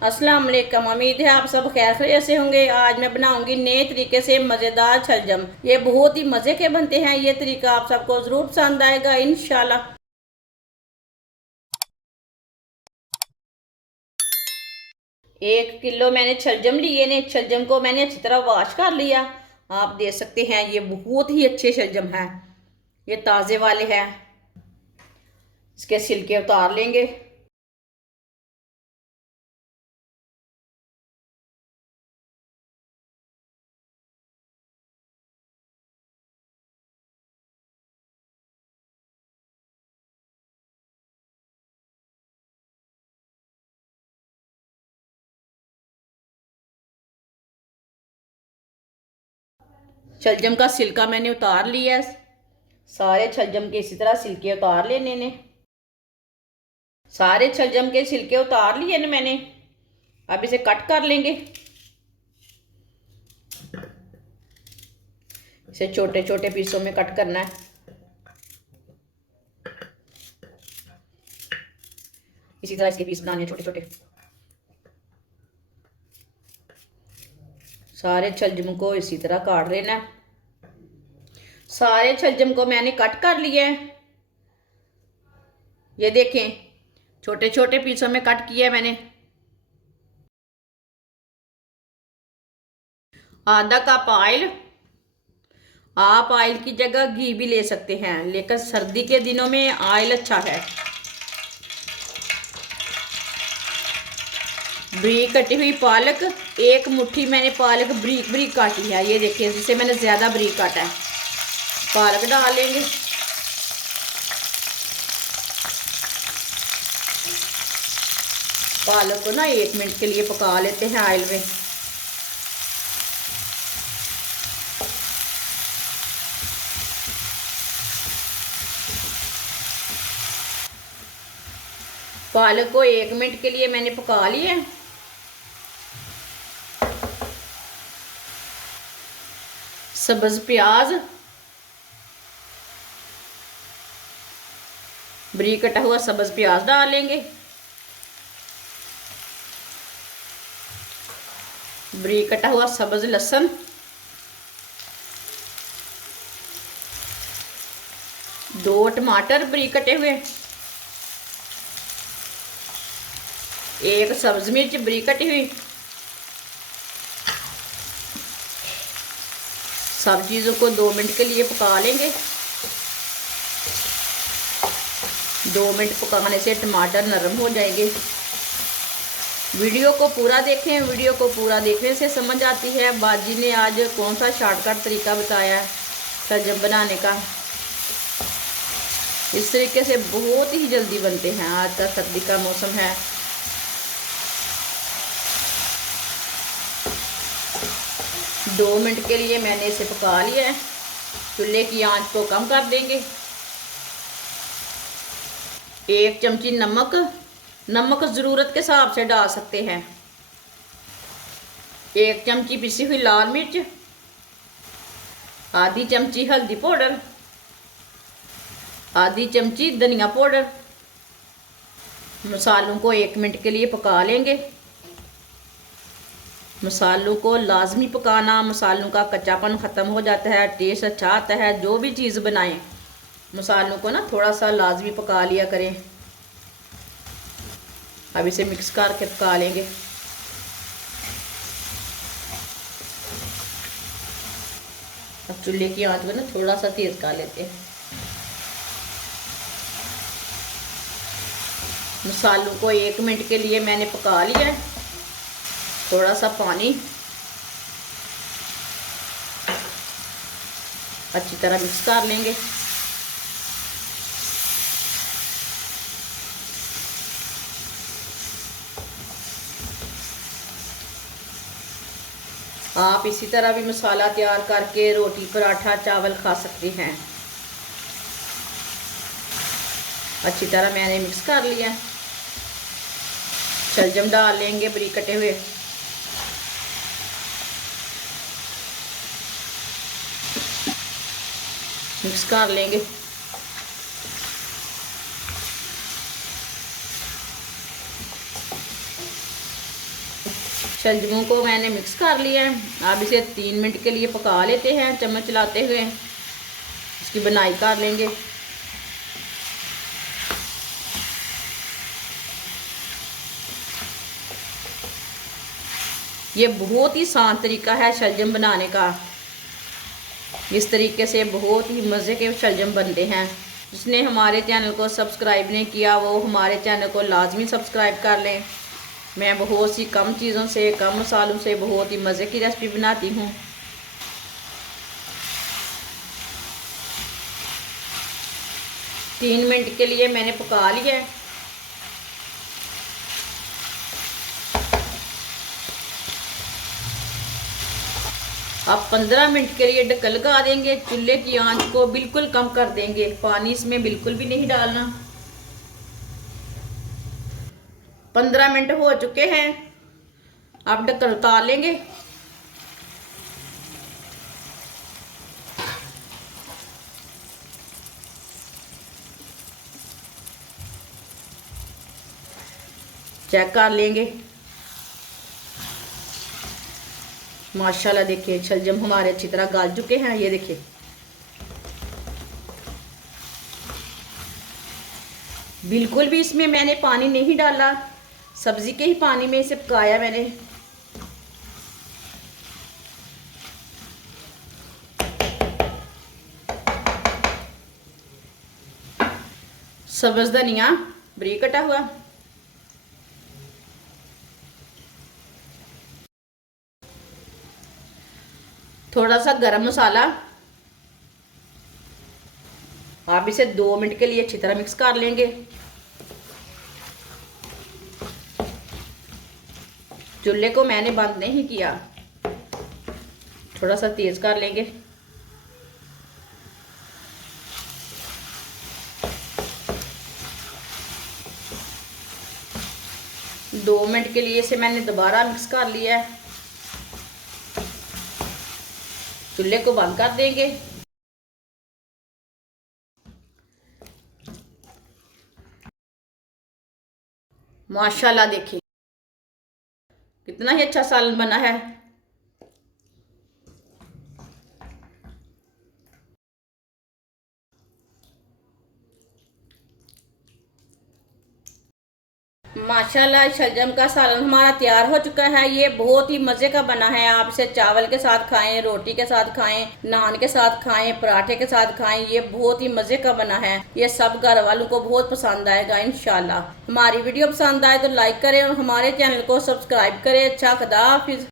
अस्सलाम वालेकुम। उम्मीद है आप सब खैर खैरियत से होंगे। आज मैं बनाऊंगी नए तरीके से मज़ेदार छलजम। ये बहुत ही मज़े के बनते हैं। ये तरीका आप सबको ज़रूर पसंद आएगा इंशाल्लाह। 1 किलो मैंने छलजम लिए ने। छलजम को मैंने अच्छी तरह वॉश कर लिया। आप देख सकते हैं ये बहुत ही अच्छे छलजम हैं। ये ताज़े वाले हैं। इसके छिलके उतार लेंगे। छलजम का छिलका मैंने उतार लिया है। सारे छलजम के इसी तरह छिलके उतार लेने ने। सारे छलजम के छिलके उतार लिए ने मैंने। अब इसे कट कर लेंगे। इसे छोटे छोटे पीसों में कट करना है। इसी तरह इसके पीस बनाने हैं छोटे छोटे। सारे छलजम को इसी तरह काट लेना है। सारे छलजम को मैंने कट कर लिया है। ये देखें, छोटे छोटे पीसों में कट किया है मैंने। आधा कप ऑयल। आप ऑयल की जगह घी भी ले सकते हैं, लेकिन सर्दी के दिनों में ऑयल अच्छा है। बारीक कटी हुई पालक। एक मुट्ठी मैंने पालक बारीक बारीक काटी है। ये देखिए, जिसे मैंने ज़्यादा बारीक काटा है। पालक डाल लेंगे। पालक को ना 1 मिनट के लिए पका लेते हैं ऑयल में। पालक को 1 मिनट के लिए मैंने पका लिया। सब्ज प्याज, बारीक कटा हुआ सब्ज प्याज डाल लेंगे। बारीक कटा हुआ सब्ज लहसुन, दो टमाटर बारीक कटे हुए, एक सब्ज मिर्च बारीक कटी हुई। सब चीज़ों को 2 मिनट के लिए पका लेंगे। 2 मिनट पकाने से टमाटर नरम हो जाएंगे। वीडियो को पूरा देखें। वीडियो को पूरा देखने से समझ आती है बाजी ने आज कौन सा शॉर्टकट तरीका बताया है छलजम बनाने का। इस तरीके से बहुत ही जल्दी बनते हैं। आज का सर्दी का मौसम है। दो मिनट के लिए मैंने इसे पका लिया है। चूल्हे की आंच को कम कर देंगे। 1 चमची नमक। नमक ज़रूरत के हिसाब से डाल सकते हैं। 1 चमची पिसी हुई लाल मिर्च। आधी चमची हल्दी पाउडर। आधी चमची धनिया पाउडर। मसालों को 1 मिनट के लिए पका लेंगे। मसालों को लाजमी पकाना। मसालों का कच्चापन ख़त्म हो जाता है, टेस्ट अच्छा आता है। जो भी चीज़ बनाएं, मसालों को ना थोड़ा सा लाजमी पका लिया करें। अब इसे मिक्स करके पका लेंगे। अब चूल्हे की आंच को ना थोड़ा सा तेज कर लेते हैं। मसालों को 1 मिनट के लिए मैंने पका लिया है। थोड़ा सा पानी, अच्छी तरह मिक्स कर लेंगे। आप इसी तरह भी मसाला तैयार करके रोटी, पराठा, चावल खा सकते हैं। अच्छी तरह मैंने मिक्स कर लिया। शलजम डाल लेंगे बारीक कटे हुए। मिक्स कर लेंगे। शलजमों को मैंने मिक्स कर लिया है। अब इसे 3 मिनट के लिए पका लेते हैं चम्मच चलाते हुए। इसकी बनाई कर लेंगे। ये बहुत ही आसान तरीका है शलजम बनाने का। इस तरीके से बहुत ही मज़े के शलजम बनते हैं। जिसने हमारे चैनल को सब्सक्राइब नहीं किया वो हमारे चैनल को लाजमी सब्सक्राइब कर लें। मैं बहुत सी कम चीज़ों से, कम मसालों से बहुत ही मज़े की रेसिपी बनाती हूँ। तीन मिनट के लिए मैंने पका लिया है। अब 15 मिनट के लिए ढक्कन लगा देंगे। चूल्हे की आंच को बिल्कुल कम कर देंगे। पानी इसमें बिल्कुल भी नहीं डालना। 15 मिनट हो चुके हैं। अब ढक्कन उतार लेंगे। चेक कर लेंगे। माशाल्लाह देखिए शलजम हमारे अच्छी तरह गल चुके हैं। ये देखिए बिल्कुल भी इसमें मैंने पानी नहीं डाला। सब्जी के ही पानी में इसे पकाया मैंने। सब्ज धनिया बारीक कटा हुआ, थोड़ा सा गरम मसाला। आप इसे 2 मिनट के लिए अच्छी तरह मिक्स कर लेंगे। चूल्हे को मैंने बंद नहीं किया, थोड़ा सा तेज कर लेंगे। दो मिनट के लिए इसे मैंने दोबारा मिक्स कर लिया है। चूल्हे को बंद कर देंगे। माशाल्लाह देखिए कितना ही अच्छा सालन बना है। माशाल्लाह शलजम का सालन हमारा तैयार हो चुका है। ये बहुत ही मज़े का बना है। आप इसे चावल के साथ खाएं, रोटी के साथ खाएं, नान के साथ खाएं, पराठे के साथ खाएं। ये बहुत ही मज़े का बना है। ये सब घर वालों को बहुत पसंद आएगा इंशाल्लाह। हमारी वीडियो पसंद आए तो लाइक करें और हमारे चैनल को सब्सक्राइब करें। अच्छा, खुदा हाफिज़।